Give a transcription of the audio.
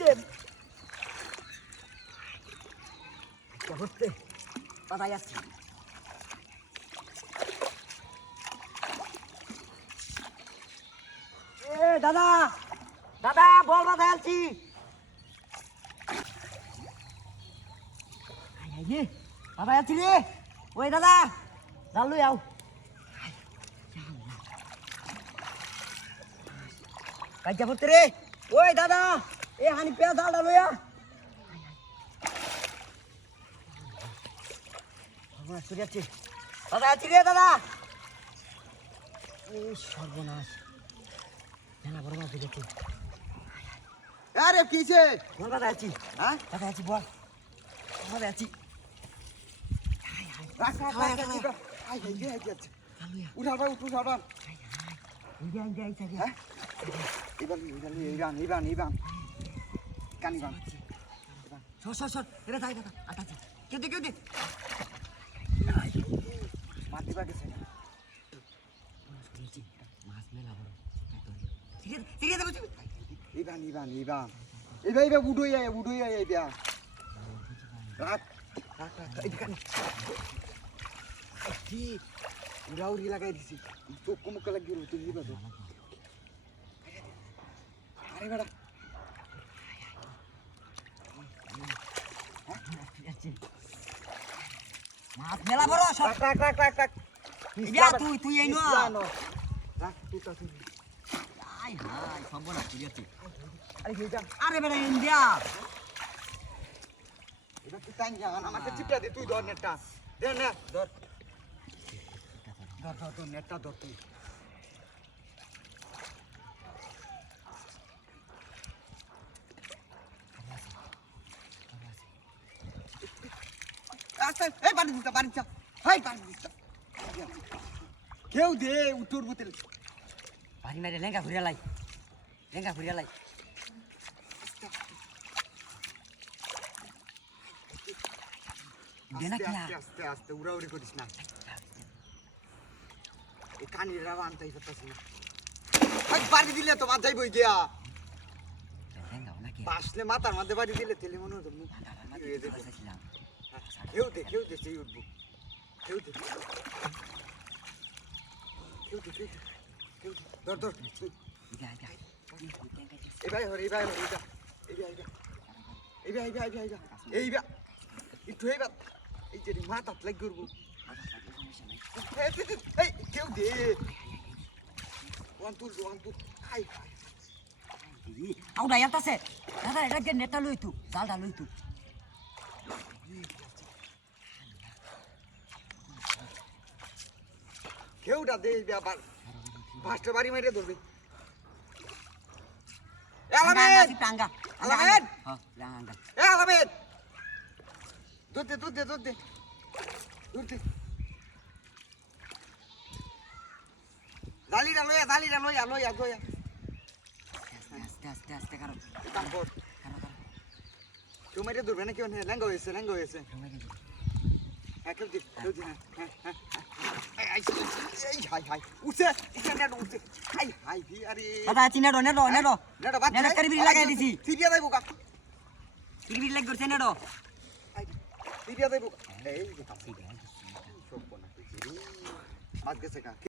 দেব করতে পাতাই আসছি এ দাদা দাদা বল বাতাই আসছি বাতাই আসছি রে ওই দাদা জাল লই আও কাজা করতে রে ওই দাদা এ হানি পেঁয়াজ ডালটা লইয়া দাদা আছি রে দাদা এই সর্বনাশ জানা বড় মাছ দেখেছি আরে কিছে বল দাদা আছি হ্যাঁ দাদা আছি বল দাদা আছি রাখ রাখ রাখ আই হাই গে যাচ্ছে উঠা ভাই উঠা ভাই হ্যাঁ ইবান কানি বান সর এটা যাই দাদা আটাছি কেউ দে মাটি বা গেছে মাছ মেলা বড় ঠিক আছে বুঝবি ইবান এবার উড়ই আয় বিয়া রাখ কি উড়াউড়ি লাগাই দিছি তো কমকা লাগিয়ে তুই দিবা তো আরে বেড়া মাছ মেলা বড় সব রাখ ইয়া তুই এই নো রাখ তুই তো তুই হাই সব না ঠিক আছে আরে কে যা আরে বেটা ইন্ডিয়া এবার তুই টাইম যা আমাকে চিপটা দে তুই ধর নেটটা দে না ধর নেটটা ধর তুই আচ্ছা এই বাড়ি দিতা হাই বাড়ি দিতা কেউ দে উত্তর বুতেল বাড়ি মেরে লেঙ্গা ঘুরিয়া লাই দেনা কি আস্তে উড়াউড়ি করিস না এই কানির রাবা আনতেই পারতাছি না বাড়ি দিলে তো মাথায় বই গিয়া লেঙ্গাও নাকি বাসলে মাথার মধ্যে বাড়ি দিলে তেলে মনে হতো মুখ কেউ দে সেই উঠবো কেউ দে ধর এবার একটু এইবার এই যে মাথা লাগ করবো কেউ দে ওয়ান টু খাই আউডা ইয়ালতাছে দাদা এটা যে নেটটা লই তু জালটা লই তু কেউটা দে ব্যাপার পাঁচটা বাড়ি মাইরে ধরবে আলামেদ টাঙ্গা আলামেদ হ্যাঁ টাঙ্গা আলামেদ দুধ দে দালিটা লইয়া আস্তে কারো তারপর কেউ মাইরে ধরবে না কেউ লেঙ্গা হয়েছে হ্যাঁ কেউ দি হাই উঠছে হাই আরে দাদা চিনেডো নেডো কারিবিরি লাগাই দিছি থিবিয়া যাইবো কা কারিবিরি লাগ করছে নেডো থিবিয়া যাইবো এই সব না মাছ গেছে কা